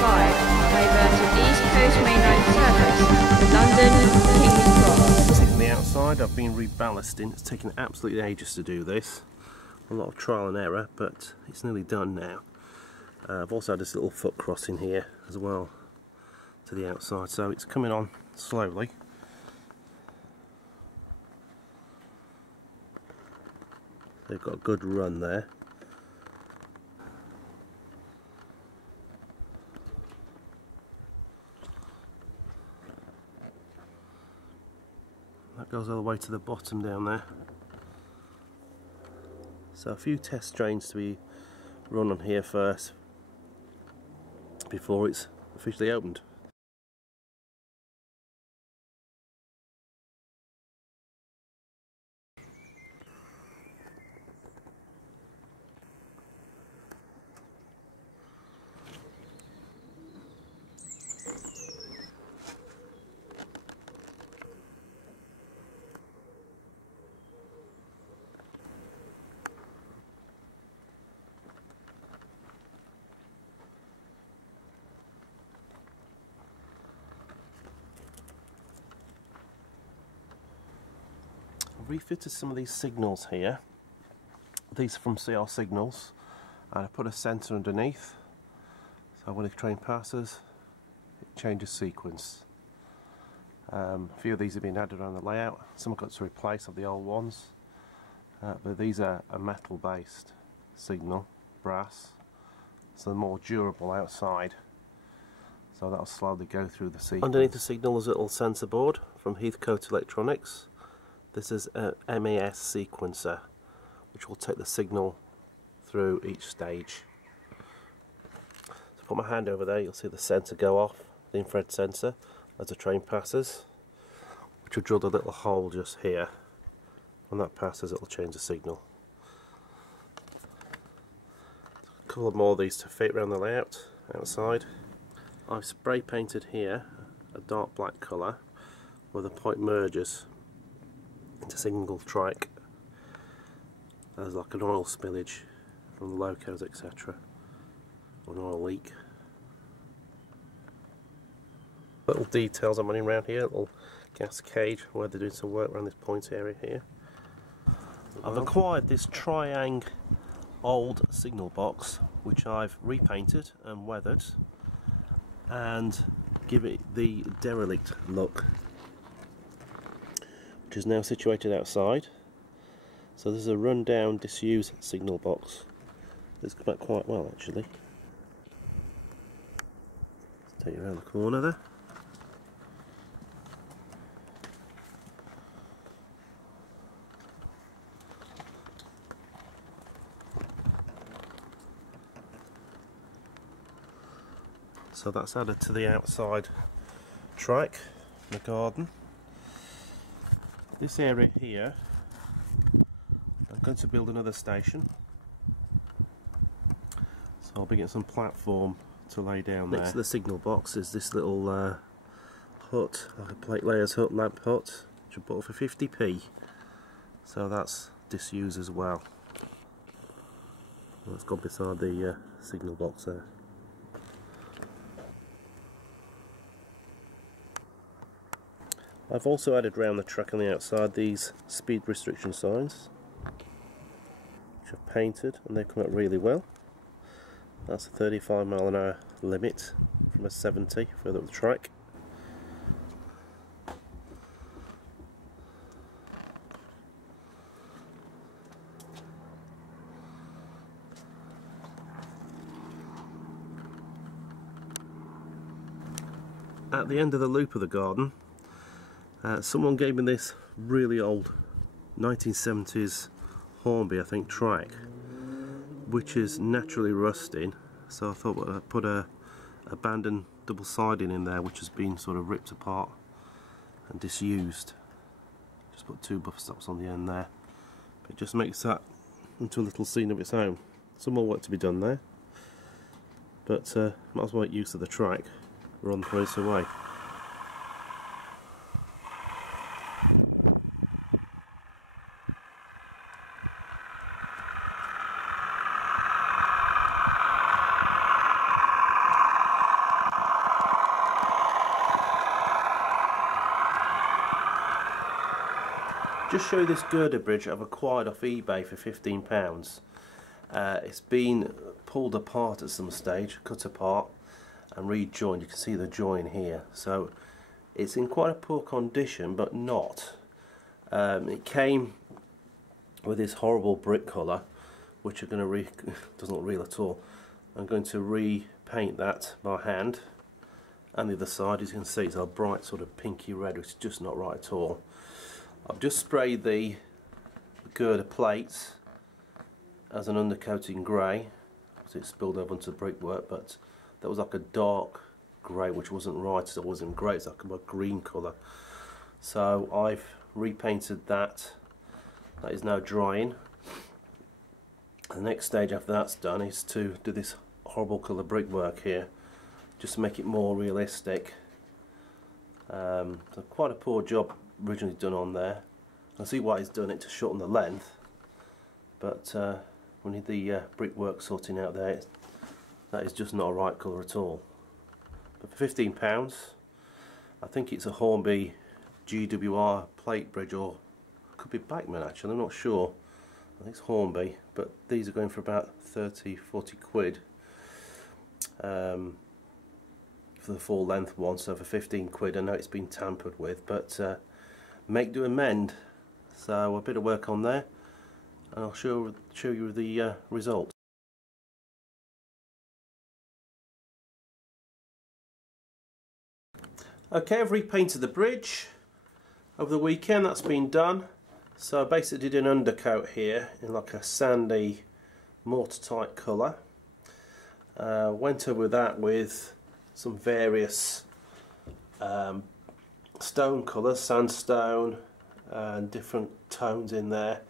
1995, diverted East Coast Main Line service, London, King's Cross. Sitting the outside, I've been reballasting. It's taken absolutely ages to do this. A lot of trial and error, but it's nearly done now. I've also had this little foot crossing here as well to the outside, so it's coming on slowly. They've got a good run there. That goes all the way to the bottom down there. So a few test trains to be run on here first before it's officially opened. Refitted some of these signals here. These are from CR Signals, and I put a sensor underneath, so when a train passes it changes sequence. A few of these have been added around the layout. Some I've got to replace of the old ones, but these are a metal based signal, brass, so they're more durable outside, so that'll slowly go through the sequence. Underneath the signal is a little sensor board from Heathcote Electronics. This is an MAS sequencer, which will take the signal through each stage. So put my hand over there, you'll see the sensor go off, the infrared sensor, as the train passes, which will drill a little hole just here. When that passes, it will change the signal. A couple more of these to fit around the layout outside. I've spray painted here a dark black colour where the point merges into single trike. There's like an oil spillage from the locos, etc., or an oil leak. Little details I'm running around here, little gas cage where they're doing some work around this point area here. I've acquired this triangle old signal box, which I've repainted and weathered and give it the derelict look, which is now situated outside. So this is a rundown, disused signal box. It's come out quite well actually. Let's take you around the corner there. So that's added to the outside trike, the garden. This area here, I'm going to build another station, so I'll be getting some platform to lay down there. Next to the signal box is this little hut, like a plate layers hut, lamp hut, which I bought for 50p, so that's disused as well. That's gone beside the signal box there. I've also added around the track on the outside these speed restriction signs, which I've painted, and they've come out really well. That's a 35mph limit from a 70 further up the track. At the end of the loop of the garden, someone gave me this really old 1970s Hornby, I think, trike, which is naturally rusting, so I thought I'd put a abandoned double siding in there, which has been sort of ripped apart and disused. Just put 2 buffer stops on the end there. It just makes that into a little scene of its own. Some more work to be done there, but might as well make use of the trike rather than throw it away. Just show you this girder bridge I've acquired off eBay for £15. It's been pulled apart at some stage, cut apart and rejoined. You can see the join here, so it's in quite a poor condition, but not. It came with this horrible brick colour, which I'm going to doesn't look real at all. I'm going to repaint that by hand, and the other side, as you can see, it's a bright sort of pinky red, which is just not right at all. I've just sprayed the girder plates as an undercoating grey, so it spilled over onto the brickwork, but that was like a dark grey, which wasn't right, so it wasn't grey, it's like a green colour. So I've repainted that. That is now drying. The next stage after that's done is to do this horrible colour brickwork here, just to make it more realistic. So quite a poor job originally done on there. I see why he's done it, to shorten the length, but we need the brickwork sorting out there. That is just not a right colour at all. But for £15, I think it's a Hornby GWR plate bridge, or could be Backman actually, I'm not sure. I think it's Hornby, but these are going for about 30-40 quid for the full length one, so for 15 quid. I know it's been tampered with, but make do amend. So a bit of work on there, and I'll show you the result. Okay, I've repainted the bridge over the weekend. That's been done. So I basically did an undercoat here in like a sandy mortar type colour. Went over that with some various stone colours, sandstone and different tones in there,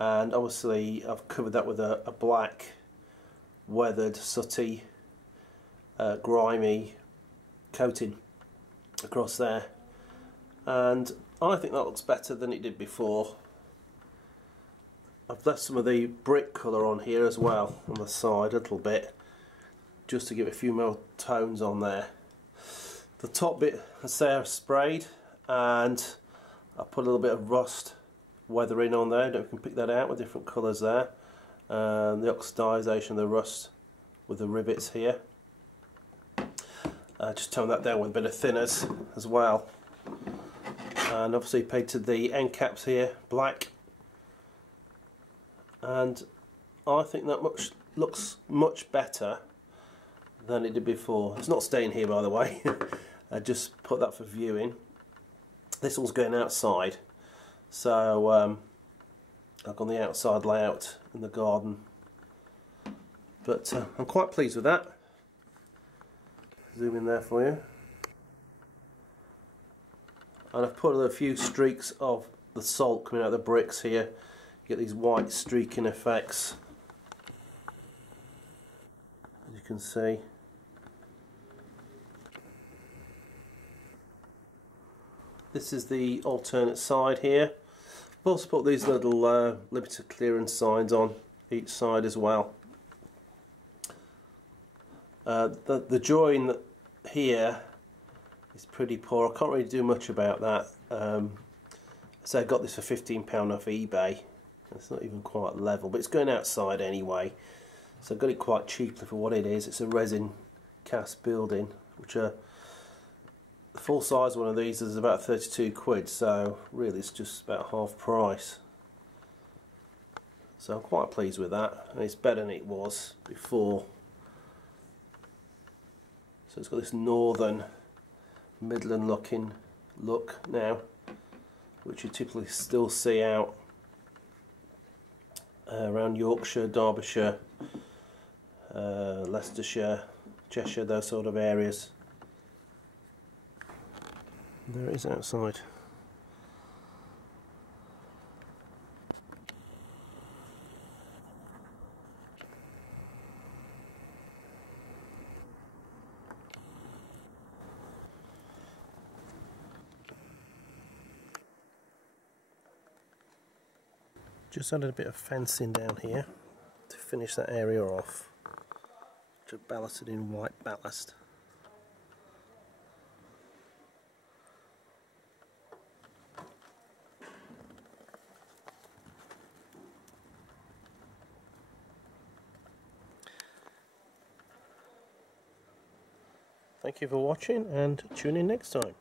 and obviously I've covered that with a black weathered sooty grimy coating across there, and I think that looks better than it did before. I've left some of the brick colour on here as well on the side a little bit, just to give a few more tones on there. The top bit, I say, I've sprayed, and I put a little bit of rust weathering on there. I don't know if you can pick that out with different colours there. The oxidisation of the rust with the rivets here. Just tone that down with a bit of thinners as well. And obviously painted the end caps here black. And I think that looks much better than it did before. It's not staying here, by the way. I just put that for viewing. This one's going outside, so I've got the outside layout in the garden, but I'm quite pleased with that. Zoom in there for you, and I've put a few streaks of the salt coming out of the bricks here. You get these white streaking effects, as you can see. This is the alternate side here. I've also put these little limited clearance signs on each side as well. The join here is pretty poor. I can't really do much about that. So I got this for £15 off eBay. It's not even quite level, but it's going outside anyway. So I got it quite cheaply for what it is. It's a resin cast building, which the full size one of these is about 32 quid, so really it's just about half price. So I'm quite pleased with that, and it's better than it was before. So it's got this northern Midland looking look now, which you typically still see out around Yorkshire, Derbyshire, Leicestershire, Cheshire, those sort of areas. There it is outside. Just added a bit of fencing down here to finish that area off. Just ballasted in white ballast. Thank you for watching and tune in next time.